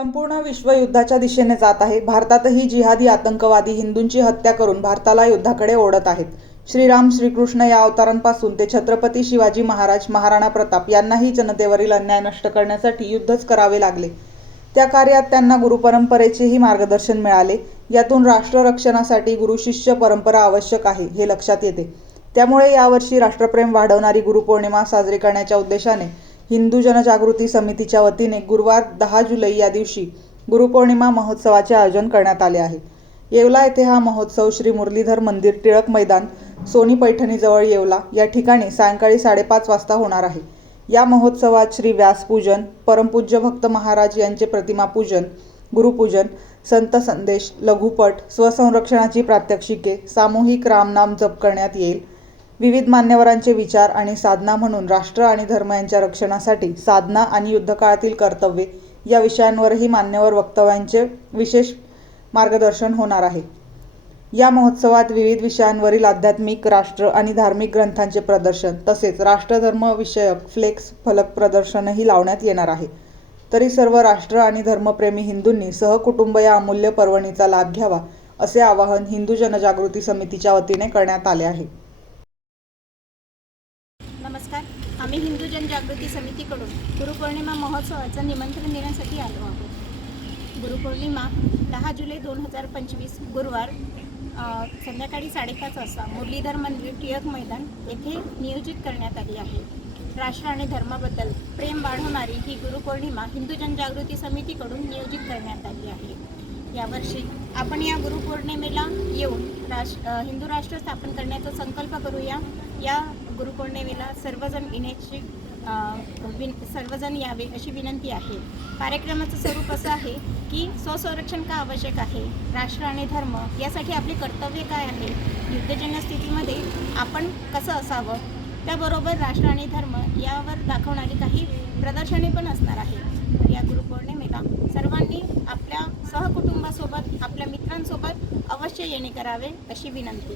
संपूर्ण विश्व युद्धाच्या दिशेने जात आहे. भारतातही जिहादी आतंकवादी हिंदूंची हत्या करून भारताला युद्धाकडे ओढत आहेत. श्रीराम श्रीकृष्ण या अवतारांपासून ते छत्रपती शिवाजी महाराज महाराणा प्रताप यांनाही जनतेवरील अन्याय नष्ट करण्यासाठी युद्धच करावे लागले. त्या कार्यात त्यांना गुरुपरंपरेचेही मार्गदर्शन मिळाले. यातून राष्ट्ररक्षणासाठी गुरुशिष्य परंपरा आवश्यक आहे हे लक्षात येते. त्यामुळे यावर्षी राष्ट्रप्रेम वाढवणारी गुरुपौर्णिमा साजरी करण्याच्या उद्देशाने हिंदू जनजागृती समितीच्या वतीने गुरुवार दहा जुलै या दिवशी गुरुपौर्णिमा महोत्सवाचे आयोजन करण्यात आले आहे. येवला येथे हा महोत्सव श्री मुरलीधर मंदिर टिळक मैदान सोनी पैठणीजवळ येवला. या ठिकाणी सायंकाळी साडेपाच वाजता होणार आहे. या महोत्सवात श्री व्यासपूजन परमपूज्य भक्त महाराज यांचे प्रतिमापूजन गुरुपूजन संत संदेश लघुपट स्वसंरक्षणाची प्रात्यक्षिके सामूहिक रामनाम जप करण्यात येईल. विविध मान्यवरांचे विचार आणि साधना म्हणून राष्ट्र आणि धर्म यांच्या रक्षणासाठी साधना आणि युद्धकाळातील कर्तव्ये या विषयांवरही मान्यवर वक्तव्यांचे विशेष मार्गदर्शन होणार आहे. या महोत्सवात विविध विषयांवरील आध्यात्मिक राष्ट्र आणि धार्मिक ग्रंथांचे प्रदर्शन तसेच राष्ट्रधर्म विषयक फ्लेक्स फलक प्रदर्शनही लावण्यात येणार आहे. तरी सर्व राष्ट्र आणि धर्मप्रेमी हिंदूंनी सहकुटुंब या अमूल्य पर्वणीचा लाभ घ्यावा असे आवाहन हिंदू जनजागृती समितीच्या वतीने करण्यात आले आहे. आम्ही हिंदू जनजागृती समितीकडून गुरुपौर्णिमा महोत्सवाचं निमंत्रण देण्यासाठी आलो आहोत. गुरुपौर्णिमा दहा जुलै दोन हजार पंचवीस गुरुवार संध्याकाळी साडेपाच वाजता मुरलीधर मंदिर टिळक मैदान येथे नियोजित करण्यात आली आहे. राष्ट्र आणि धर्माबद्दल प्रेम वाढवणारी ही गुरुपौर्णिमा हिंदू जनजागृती समितीकडून नियोजित करण्यात आली आहे. यावर्षी आपण या गुरुपौर्णिमेला येऊन राष्ट्र हिंदू राष्ट्र स्थापन करण्याचा संकल्प करूया. या गुरुपौर्णिमेला सर्वजण येण्याची विन सर्वजण यावे अशी विनंती आहे. कार्यक्रमाचं स्वरूप असं आहे की स्वसंरक्षण का आवश्यक आहे? राष्ट्र आणि धर्म यासाठी आपले कर्तव्य काय आहे? युद्धजन्य स्थितीमध्ये आपण कसं असावं? त्याबरोबर राष्ट्र आणि धर्म यावर दाखवणारी काही प्रदर्शने पण असणार आहे. या गुरुपौर्णिमेला सर्वांनी आपल्या सहकुटुंबासोबत आपल्या मित्रांसोबत अवश्य येणे करावे अशी विनंती.